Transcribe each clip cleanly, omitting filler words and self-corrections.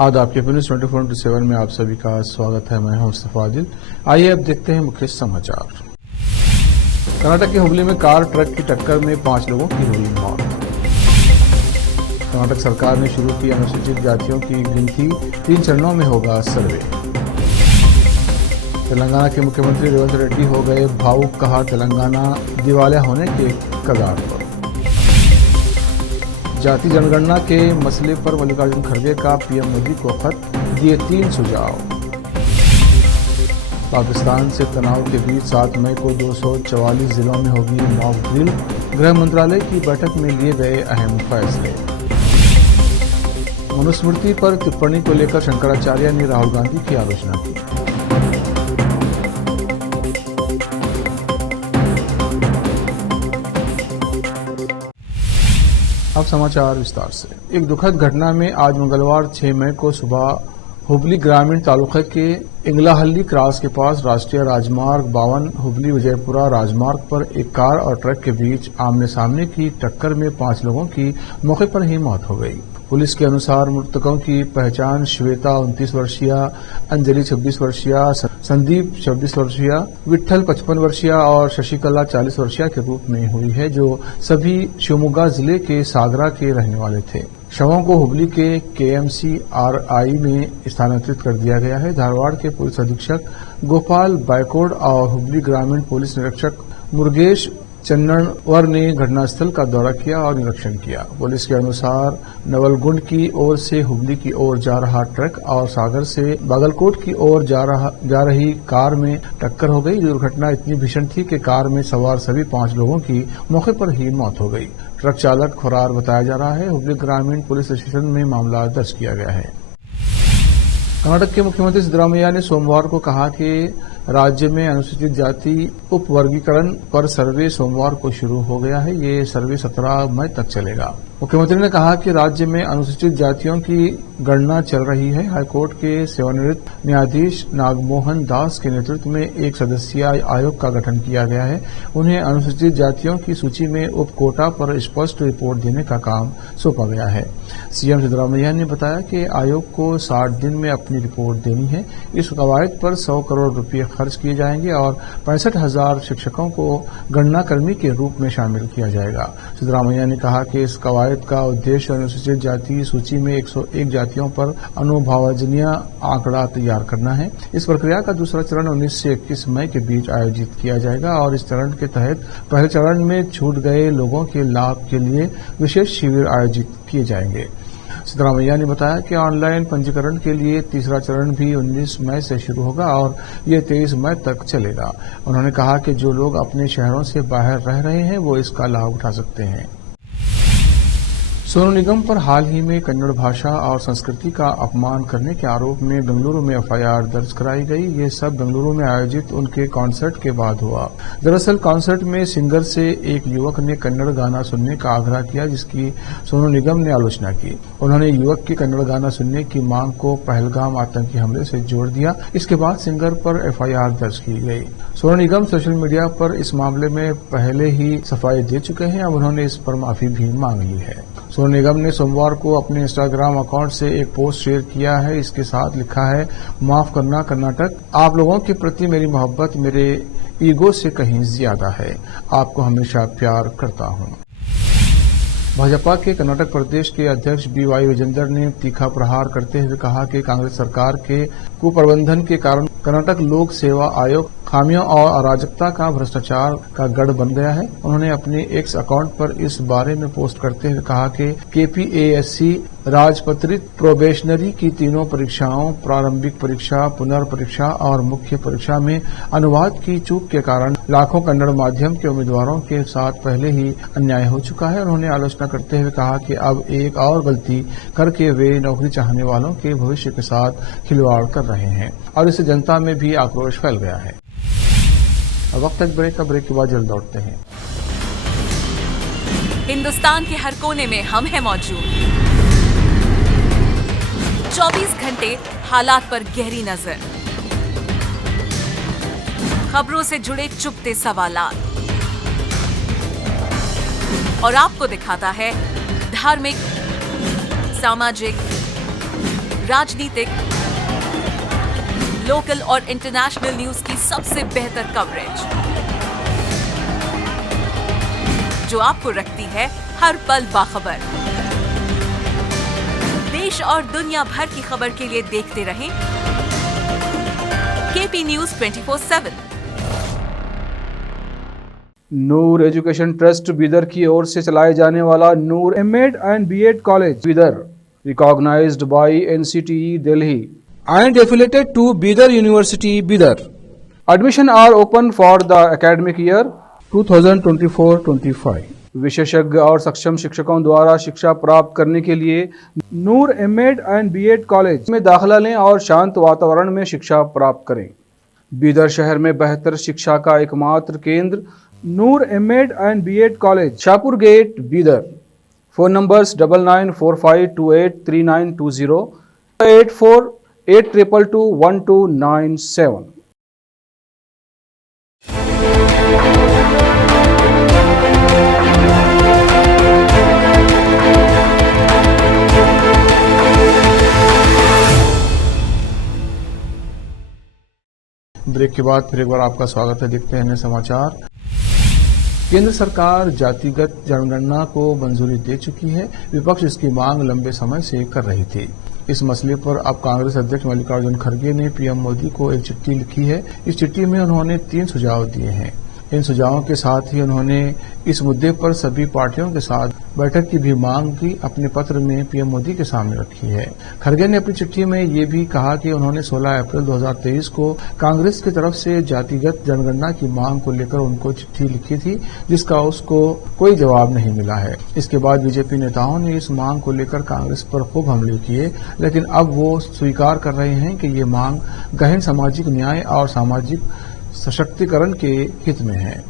आदाब के न्यूज़ 24/7 में आप सभी का स्वागत है। मैं हूं मुस्तफा आदिल। आइए अब देखते हैं मुख्य समाचार। कर्नाटक के हुबली में कार ट्रक की टक्कर में 5 लोगों की हुई मौत। कर्नाटक सरकार ने शुरू की अनुसूचित जातियों की गिनती, 3 चरणों में होगा सर्वे। तेलंगाना के मुख्यमंत्री रेवंत रेड्डी हो गए भावुक, कहा तेलंगाना दिवालिया होने के कगार पर। जाति जनगणना के मसले पर मल्लिकार्जुन खड़गे का पीएम मोदी को खत, दिए 3 सुझाव। पाकिस्तान से तनाव के बीच 7 मई को 244 जिलों में होगी मॉक ड्रिल, गृह मंत्रालय की बैठक में लिए गए अहम फैसले। मनुस्मृति पर टिप्पणी को लेकर शंकराचार्य ने राहुल गांधी की आलोचना की। अब समाचार विस्तार से। एक दुखद घटना में आज मंगलवार 6 मई को सुबह हुबली ग्रामीण तालुके के इंगलाहल्ली क्रॉस के पास राष्ट्रीय राजमार्ग 52 हुबली विजयपुरा राजमार्ग पर एक कार और ट्रक के बीच आमने सामने की टक्कर में 5 लोगों की मौके पर ही मौत हो गई। पुलिस के अनुसार मृतकों की पहचान श्वेता 29 वर्षीय, अंजलि 26 वर्षीय, संदीप 26 वर्षीय, विट्ठल 55 वर्षीय और शशिकला 40 वर्षीय के रूप में हुई है, जो सभी शिवमोगा जिले के सागरा के रहने वाले थे। शवों को हुबली के KMCRI में स्थानांतरित कर दिया गया है। धारवाड़ के पुलिस अधीक्षक गोपाल बायकोड और हुबली ग्रामीण पुलिस निरीक्षक मुरुगेश चन्नवर ने घटनास्थल का दौरा किया और निरीक्षण किया। पुलिस के अनुसार नवलगुंड की ओर से हुबली की ओर जा रहा ट्रक और सागर से बागलकोट की ओर जा रही कार में टक्कर हो गई। दुर्घटना इतनी भीषण थी कि कार में सवार सभी 5 लोगों की मौके पर ही मौत हो गई। ट्रक चालक फरार बताया जा रहा है। हुबली ग्रामीण पुलिस स्टेशन में मामला दर्ज किया गया है। कर्नाटक के मुख्यमंत्री सिद्धरामैया ने सोमवार को कहा कि राज्य में अनुसूचित जाति उपवर्गीकरण पर सर्वे सोमवार को शुरू हो गया है। ये सर्वे 17 मई तक चलेगा। मुख्यमंत्री ने कहा कि राज्य में अनुसूचित जातियों की गणना चल रही है। हाईकोर्ट के सेवानिवृत्त न्यायाधीश नागमोहन दास के नेतृत्व में एक सदस्यीय आयोग का गठन किया गया है। उन्हें अनुसूचित जातियों की सूची में उप कोटा पर स्पष्ट रिपोर्ट देने का काम सौंपा गया है। सीएम सिद्धरामैया ने बताया कि आयोग को 60 दिन में अपनी रिपोर्ट देनी है। इस कवायद पर 100 करोड़ रुपये खर्च किए जाएंगे और 65,000 शिक्षकों को गणनाकर्मी के रूप में शामिल किया जाएगा। सिद्धरामैया ने कहा कि इस कवायद का उद्देश्य अनुसूचित जाति सूची में 101 जातियों पर अनुभवजनीय आंकड़ा तैयार करना है। इस प्रक्रिया का दूसरा चरण 19 से 21 मई के बीच आयोजित किया जाएगा और इस चरण के तहत पहले चरण में छूट गए लोगों के लाभ के लिए विशेष शिविर आयोजित किए जाएंगे। सिद्धरामैया ने बताया कि ऑनलाइन पंजीकरण के लिए तीसरा चरण भी 19 मई से शुरू होगा और ये 23 मई तक चलेगा। उन्होंने कहा कि जो लोग अपने शहरों से बाहर रह रहे हैं वो इसका लाभ उठा सकते हैं। सोनू निगम पर हाल ही में कन्नड़ भाषा और संस्कृति का अपमान करने के आरोप में बेंगलुरु में FIR दर्ज कराई गई। ये सब बेंगलुरु में आयोजित उनके कॉन्सर्ट के बाद हुआ। दरअसल कॉन्सर्ट में सिंगर से एक युवक ने कन्नड़ गाना सुनने का आग्रह किया, जिसकी सोनू निगम ने आलोचना की। उन्होंने युवक की कन्नड़ गाना सुनने की मांग को पहलगाम आतंकी हमले से जोड़ दिया। इसके बाद सिंगर पर FIR दर्ज की गई। सोनू निगम सोशल मीडिया पर इस मामले में पहले ही सफाई दे चुके हैं। अब उन्होंने इस पर माफी भी मांग ली है। सोनू निगम ने सोमवार को अपने इंस्टाग्राम अकाउंट से एक पोस्ट शेयर किया है। इसके साथ लिखा है, माफ करना कर्नाटक, आप लोगों के प्रति मेरी मोहब्बत मेरे ईगो से कहीं ज्यादा है। आपको हमेशा प्यार करता हूं। भाजपा के कर्नाटक प्रदेश के अध्यक्ष BY विजेंदर ने तीखा प्रहार करते हुए कहा कि कांग्रेस सरकार के कुप्रबंधन के कारण कर्नाटक लोक सेवा आयोग खामियों और अराजकता का भ्रष्टाचार का गढ़ बन गया है। उन्होंने अपने X अकाउंट पर इस बारे में पोस्ट करते हुए कहा कि KPASC राजपत्रित प्रोबेशनरी की तीनों परीक्षाओं, प्रारंभिक परीक्षा, पुनर्परीक्षा और मुख्य परीक्षा में अनुवाद की चूक के कारण लाखों कन्नड़ माध्यम के उम्मीदवारों के साथ पहले ही अन्याय हो चुका है। उन्होंने आलोचना करते हुए कहा कि अब एक और गलती करके वे नौकरी चाहने वालों के भविष्य के साथ खिलवाड़ कर रहे हैं और इससे जनता में भी आक्रोश फैल गया है। अब वक्त तक ब्रेक के बाद जल्द लौटते हैं। हिंदुस्तान के हर कोने में हम हैं मौजूद। 24 घंटे हालात पर गहरी नजर, खबरों से जुड़े चुपते सवालात और आपको दिखाता है धार्मिक, सामाजिक, राजनीतिक, लोकल और इंटरनेशनल न्यूज की सबसे बेहतर कवरेज, जो आपको रखती है हर पल बाखबर। देश और दुनिया भर की खबर के लिए देखते रहें KP news 24/7। Noor education trust Bidar की ओर से चलाए जाने वाला Noor MEd and BEd college Bidar, recognised by NCTE Delhi and affiliated to Bidar University, Bidar. Admission are open for the academic year 2024-25. विशेषज्ञ और सक्षम शिक्षकों द्वारा शिक्षा प्राप्त करने के लिए नूर एमएड एंड बीएड कॉलेज में दाखिला लें और शांत वातावरण में शिक्षा प्राप्त करें। बीदर शहर में बेहतर शिक्षा का एकमात्र केंद्र Noor MEd and BEd college, Shahpur gate, Bidar. Phone numbers 9945283920, 8482221297। Break के बाद फिर एक बार आपका स्वागत है। देखते हैं नए समाचार। केंद्र सरकार जातिगत जनगणना को मंजूरी दे चुकी है। विपक्ष इसकी मांग लंबे समय से कर रही थी। इस मसले पर अब कांग्रेस अध्यक्ष मल्लिकार्जुन खड़गे ने पीएम मोदी को एक चिट्ठी लिखी है। इस चिट्ठी में उन्होंने 3 सुझाव दिए हैं। इन सुझावों के साथ ही उन्होंने इस मुद्दे पर सभी पार्टियों के साथ बैठक की भी मांग की अपने पत्र में पीएम मोदी के सामने रखी है। खड़गे ने अपनी चिट्ठी में ये भी कहा कि उन्होंने 16 अप्रैल 2023 को कांग्रेस की तरफ से जातिगत जनगणना की मांग को लेकर उनको चिट्ठी लिखी थी, जिसका उसको कोई जवाब नहीं मिला है। इसके बाद बीजेपी नेताओं ने इस मांग को लेकर कांग्रेस पर खूब हमले किए, लेकिन अब वो स्वीकार कर रहे हैं कि ये मांग गहन सामाजिक न्याय और सामाजिक सशक्तिकरण के हित में है।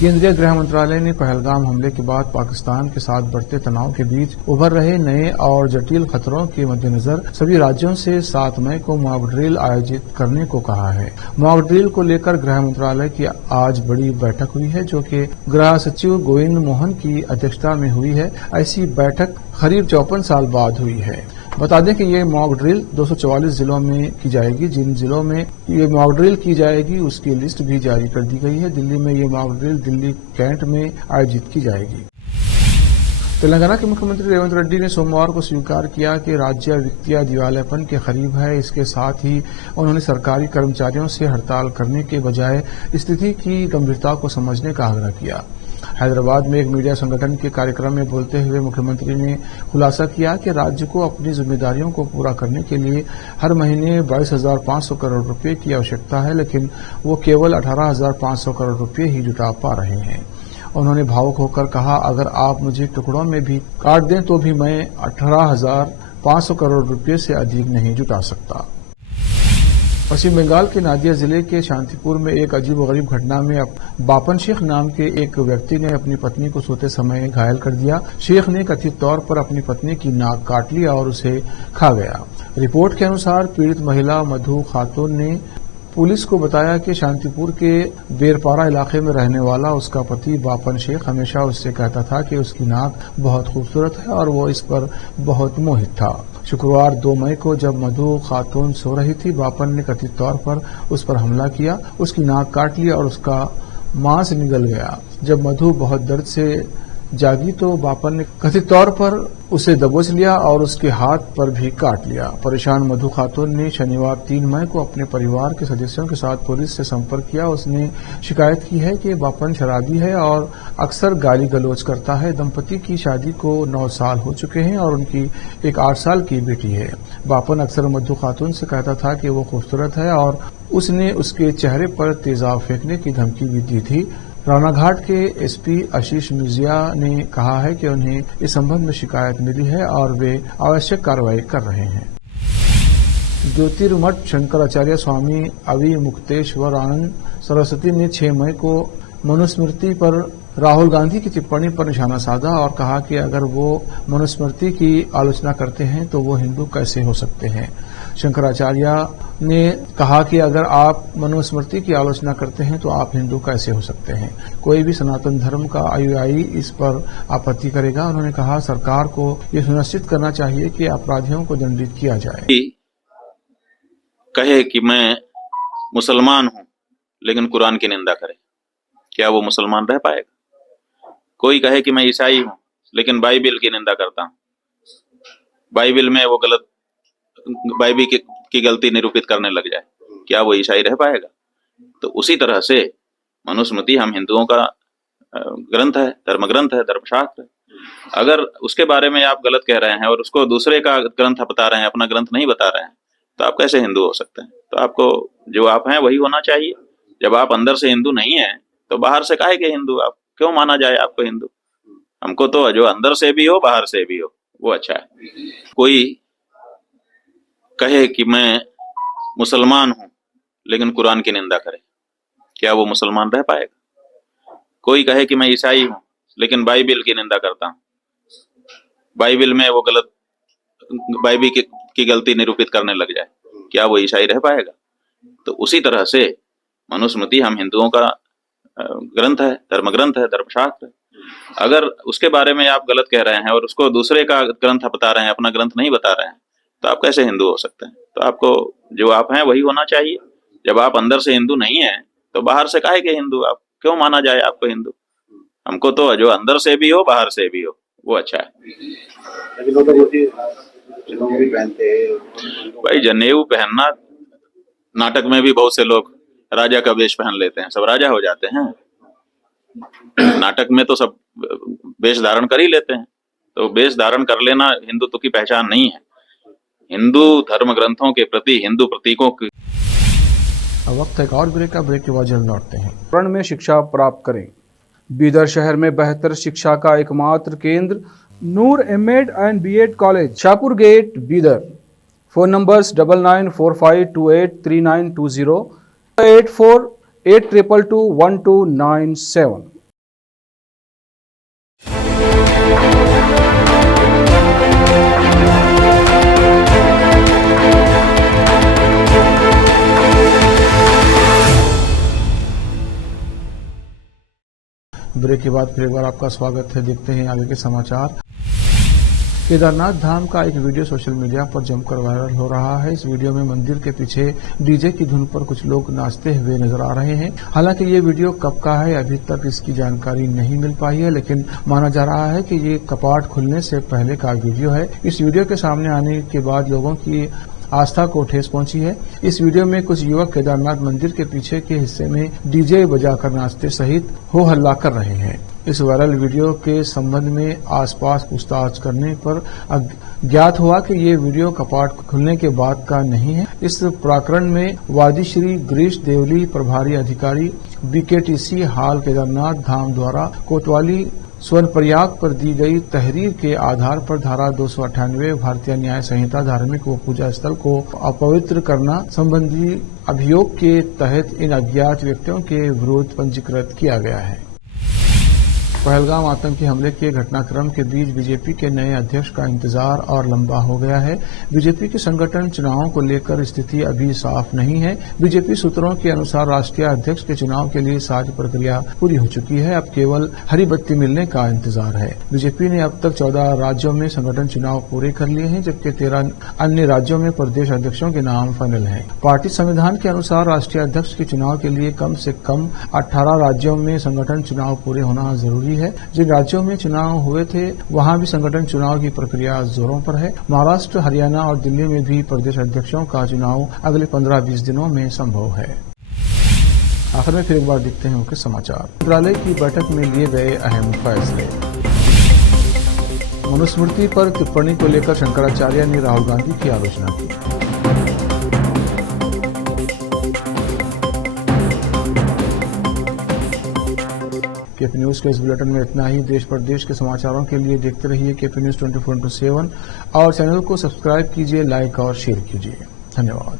केंद्रीय गृह मंत्रालय ने पहलगाम हमले के बाद पाकिस्तान के साथ बढ़ते तनाव के बीच उभर रहे नए और जटिल खतरों के मद्देनजर सभी राज्यों से 7 मई को मॉक ड्रिल आयोजित करने को कहा है। मॉक ड्रिल को लेकर गृह मंत्रालय की आज बड़ी बैठक हुई है, जो कि गृह सचिव गोविंद मोहन की अध्यक्षता में हुई है। ऐसी बैठक करीब 54 साल बाद हुई है। बता दें कि ये मॉक ड्रिल 244 जिलों में की जाएगी। जिन जिलों में ये मॉक ड्रिल की जाएगी उसकी लिस्ट भी जारी कर दी गई है। दिल्ली में ये मॉक ड्रिल दिल्ली कैंट में आयोजित की जाएगी। तेलंगाना के मुख्यमंत्री रेवंत रेड्डी ने सोमवार को स्वीकार किया कि राज्य वित्तीय दिवालियापन के करीब है। इसके साथ ही उन्होंने सरकारी कर्मचारियों से हड़ताल करने के बजाय स्थिति की गंभीरता को समझने का आग्रह किया। हैदराबाद में एक मीडिया संगठन के कार्यक्रम में बोलते हुए मुख्यमंत्री ने खुलासा किया कि राज्य को अपनी जिम्मेदारियों को पूरा करने के लिए हर महीने 22,500 करोड़ रुपए की आवश्यकता है, लेकिन वो केवल 18,500 करोड़ रुपए ही जुटा पा रहे हैं। उन्होंने भावुक होकर कहा, अगर आप मुझे टुकड़ों में भी काट दें तो भी मैं 18,500 करोड़ रुपए से अधिक नहीं जुटा सकता। पश्चिम बंगाल के नादिया जिले के शांतिपुर में एक अजीबोगरीब घटना में बापन शेख नाम के एक व्यक्ति ने अपनी पत्नी को सोते समय घायल कर दिया। शेख ने कथित तौर पर अपनी पत्नी की नाक काट ली और उसे खा गया। रिपोर्ट के अनुसार पीड़ित महिला मधु खातून ने पुलिस को बताया कि शांतिपुर के बेरपारा इलाके में रहने वाला उसका पति बापन शेख हमेशा उससे कहता था कि उसकी नाक बहुत खूबसूरत है और वो इस पर बहुत मोहित था। शुक्रवार 2 मई को जब मधु खातून सो रही थी, बापन ने कथित तौर पर उस पर हमला किया, उसकी नाक काट लिया और उसका मांस निगल गया। जब मधु बहुत दर्द से जागी तो बापन ने कथित तौर पर उसे दबोच लिया और उसके हाथ पर भी काट लिया। परेशान मधु खातून ने शनिवार 3 मई को अपने परिवार के सदस्यों के साथ पुलिस से संपर्क किया। उसने शिकायत की है कि बापन शराबी है और अक्सर गाली गलौज करता है। दंपति की शादी को 9 साल हो चुके हैं और उनकी एक 8 साल की बेटी है। बापन अक्सर मधु खातून से कहता था कि वो खूबसूरत है और उसने उसके चेहरे पर तेजाब फेंकने की धमकी भी दी थी। रानाघाट के एसपी आशीष मिर्जिया ने कहा है कि उन्हें इस संबंध में शिकायत मिली है और वे आवश्यक कार्रवाई कर रहे हैं। ज्योतिर्मठ शंकराचार्य स्वामी अवि मुक्तेश्वरानंद सरस्वती ने 6 मई को मनुस्मृति पर राहुल गांधी की टिप्पणी पर निशाना साधा और कहा कि अगर वो मनुस्मृति की आलोचना करते हैं तो वो हिंदू कैसे हो सकते हैं। शंकराचार्य ने कहा कि अगर आप मनुस्मृति की आलोचना करते हैं तो आप हिंदू कैसे हो सकते हैं। कोई भी सनातन धर्म का अनुयायी इस पर आपत्ति करेगा। उन्होंने कहा सरकार को यह सुनिश्चित करना चाहिए कि अपराधियों को दंडित किया जाए। कहे कि मैं मुसलमान हूं लेकिन कुरान की निंदा करे, क्या वो मुसलमान रह पाएगा? कोई कहे कि मैं ईसाई हूं लेकिन बाइबिल की निंदा करता हूं, बाइबिल में वो गलत बाइबिल की गलती निरूपित करने लग जाए, क्या वो ईसाई रह पाएगा? तो उसी तरह से मनुस्मृति हम हिंदुओं का ग्रंथ है, धर्म ग्रंथ है, धर्मशास्त्र है। अगर उसके बारे में आप गलत कह रहे हैं और उसको दूसरे का ग्रंथ बता रहे हैं, अपना ग्रंथ नहीं बता रहे हैं, तो आप कैसे हिंदू हो सकते हैं? तो आपको जो आप हैं वही होना चाहिए। जब आप अंदर से हिंदू नहीं है तो बाहर से काहे के हिंदू? आप क्यों माना जाए आपको हिंदू? हमको तो जो अंदर से भी हो बाहर से भी हो वो अच्छा है। कोई कहे कि मैं मुसलमान हूं लेकिन कुरान की निंदा करे, क्या वो मुसलमान रह पाएगा? कोई कहे कि मैं ईसाई हूं लेकिन बाइबिल की निंदा करता हूं, बाइबिल में वो गलत बाइबिल की गलती निरूपित करने लग जाए, क्या वो ईसाई रह पाएगा? तो उसी तरह से मनुस्मृति हम हिंदुओं का ग्रंथ है, धर्म ग्रंथ है, धर्मशास्त्र है। अगर उसके बारे में आप गलत कह रहे हैं और उसको दूसरे का ग्रंथ बता रहे हैं, अपना ग्रंथ नहीं बता रहे हैं, तो आप कैसे हिंदू हो सकते हैं? तो आपको जो आप हैं वही होना चाहिए। जब आप अंदर से हिंदू नहीं है तो बाहर से काहे के हिंदू? आप क्यों माना जाए आपको हिंदू? हमको तो जो अंदर से भी हो बाहर से भी हो वो अच्छा है। भाई जनेऊ पहनना, नाटक में भी बहुत से लोग राजा का वेश पहन लेते हैं, सब राजा हो जाते हैं। नाटक में तो सब वेश धारण कर ही लेते हैं, तो वेश धारण कर लेना हिंदुत्व की पहचान नहीं है। हिंदू धर्म ग्रंथों के प्रति, हिंदू प्रतीकों की। अब वक्त है एक और ब्रेक का, ब्रेक के बाद जल्द लौटते हैं। पर्यावरण में शिक्षा प्राप्त करें। बीदर शहर में बेहतर शिक्षा का एकमात्र केंद्र Noor MEd and BEd college, Shahpur gate, Bidar. Phone numbers 9945283920, 8482221297। Break के बाद फिर एक बार आपका स्वागत है। देखते हैं आगे के समाचार। केदारनाथ धाम का एक वीडियो सोशल मीडिया पर जमकर वायरल हो रहा है। इस वीडियो में मंदिर के पीछे डीजे की धुन पर कुछ लोग नाचते हुए नजर आ रहे हैं। हालांकि ये वीडियो कब का है अभी तक इसकी जानकारी नहीं मिल पाई है, लेकिन माना जा रहा है कि ये कपाट खुलने से पहले का वीडियो है। इस वीडियो के सामने आने के बाद लोगों की आस्था को ठेस पहुंची है। इस वीडियो में कुछ युवक केदारनाथ मंदिर के पीछे के हिस्से में डीजे बजाकर नाचते सहित हो हल्ला कर रहे हैं। इस वायरल वीडियो के संबंध में आसपास पूछताछ करने पर ज्ञात हुआ कि ये वीडियो कपाट खुलने के बाद का नहीं है। इस प्रकरण में वादी श्री गिरीश देवली, प्रभारी अधिकारी बीकेटीसी हाल केदारनाथ धाम द्वारा कोतवाली स्वर्णप्रयाग पर दी गई तहरीर के आधार पर धारा 298 भारतीय न्याय संहिता धार्मिक व पूजा स्थल को अपवित्र करना संबंधी अभियोग के तहत इन अज्ञात व्यक्तियों के विरुद्ध पंजीकृत किया गया है। पहलगाम आतंकी हमले के घटनाक्रम के बीच बीजेपी के नए अध्यक्ष का इंतजार और लंबा हो गया है। बीजेपी के संगठन चुनावों को लेकर स्थिति अभी साफ नहीं है। बीजेपी सूत्रों के अनुसार राष्ट्रीय अध्यक्ष के चुनाव के लिए सारी प्रक्रिया पूरी हो चुकी है, अब केवल हरी बत्ती मिलने का इंतजार है। बीजेपी ने अब तक 14 राज्यों में संगठन चुनाव पूरे कर लिए हैं, जबकि 13 अन्य राज्यों में प्रदेश अध्यक्षों के नाम फाइनल हैं। पार्टी संविधान के अनुसार राष्ट्रीय अध्यक्ष के चुनाव के लिए कम से कम 18 राज्यों में संगठन चुनाव पूरे होना जरूरी है। जिन राज्यों में चुनाव हुए थे वहां भी संगठन चुनाव की प्रक्रिया जोरों पर है। महाराष्ट्र, हरियाणा और दिल्ली में भी प्रदेश अध्यक्षों का चुनाव अगले 15-20 दिनों में संभव है। आखिर में फिर एक बार देखते हैं उनके समाचार। मंत्रालय की बैठक में लिए गए अहम फैसले। मनुस्मृति पर टिप्पणी को लेकर शंकराचार्य ने राहुल गांधी की आलोचना की। केपी न्यूज के इस बुलेटिन में इतना ही। देश प्रदेश के समाचारों के लिए देखते रहिए केपी न्यूज 24/7 और चैनल को सब्सक्राइब कीजिए, लाइक और शेयर कीजिए। धन्यवाद।